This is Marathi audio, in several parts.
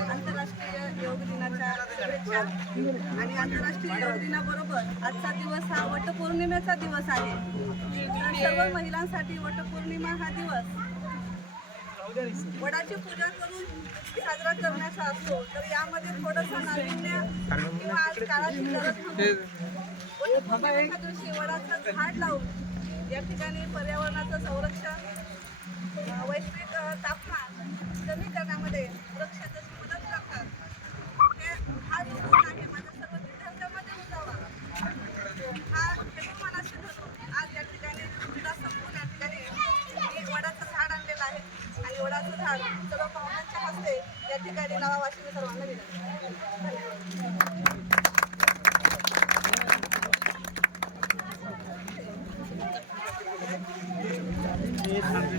आंतरराष्ट्रीय योग दिनाच्या शुभेच्छा आणि आंतरराष्ट्रीय योग दिनाबरोबर आजचा दिवस हा वटपौर्णिमेचा दिवस आहे सर्व महिलांसाठी वटपौर्णिमा हा दिवस वडाची पूजा करून साजरा करण्याचा असतो तर यामध्ये थोडंसं नाविन्य किंवा आज काळाची गरज म्हणून वटपौर्णिमेच्या दिवशी वडाचं झाड लावून या ठिकाणी पर्यावरणाचं संरक्षण वैश्विक तापमान कमी करण्यामध्ये वृक्ष जशी मदत करतात. हे हा जो गुण आहे माझ्या सर्व विद्यार्थ्यांमध्ये उजावा हा हेतुमानाशी धरून आज या ठिकाणी वृद्धा संपून या ठिकाणी एक वडाचं झाड आणलेलं आहे. आणि वडाचं झाड सर्व पाहुण्यांच्या हस्ते या ठिकाणी नवा मी सर्वांना विनंती धन्यवाद.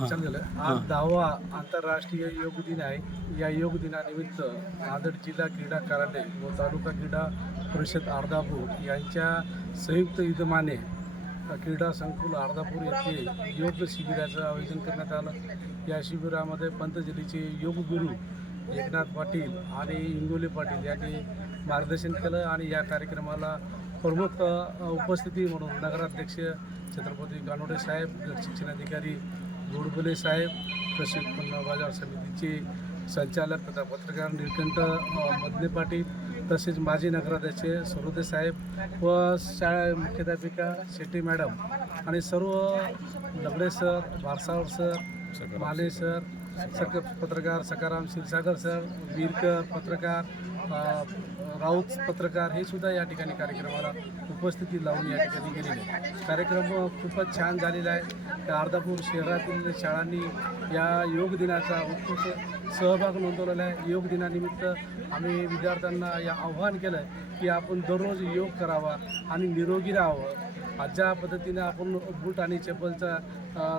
झालं. आज दहावा आंतरराष्ट्रीय योग दिन आहे. या योग दिनानिमित्त नांदेड जिल्हा क्रीडा कार्यालय व तालुका क्रीडा परिषद अर्धापूर यांच्या संयुक्त विद्यमाने क्रीडा संकुल अर्धापूर येथे योग शिबिराचं आयोजन करण्यात आलं. या शिबिरामध्ये पंतजलीचे योग गुरु एकनाथ पाटील आणि इंगोले पाटील यांनी मार्गदर्शन केलं आणि या कार्यक्रमाला प्रमुख उपस्थिती म्हणून नगराध्यक्ष छत्रपती गानोडे साहेब शिक्षणाधिकारी गोडबोले साहेब कृषी उत्पन्न बाजार समितीचे संचालक तथा पत्रकार निळकंठ अ, मदने पाटील तसेच माजी नगराध्यक्ष सरोदे साहेब व शाळा मुख्याध्यापिका शेट्टी मॅडम आणि सर्व Lagade sir Bharsavar sir Male sir सक पत्रकार सकाराम क्षीरसागर सर वीरकर पत्रकार राऊत पत्रकार हे सुद्धा या ठिकाणी कार्यक्रमाला उपस्थिती लावून या ठिकाणी गेलेले कार्यक्रम खूपच छान झालेला आहे. त्या अर्धापूर शहरातील शाळांनी या योग दिनाचा उत्कृष्ट सहभाग नोंदवलेला आहे. योग दिनानिमित्त आम्ही विद्यार्थ्यांना या आव्हान केलं आहे की आपण दररोज योग करावा आणि निरोगी राहावं. ज्या पद्धतीने आपण बूट आणि चप्पलचा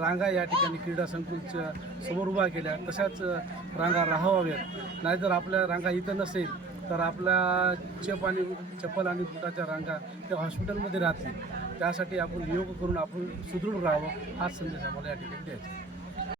रांगा या ठिकाणी क्रीडा संकुलच्या समोर उभा केल्या तशाच रांगा राहाव्यात. नाहीतर आपल्या रांगा इथं नसेल. तर आपल्या चप आणि चप्पल आणि बुटाच्या रांगा त्या हॉस्पिटलमध्ये राहतील. त्यासाठी आपण योग करून आपण सुदृढ राहावं हाच संदेश आम्हाला या ठिकाणी द्यायचा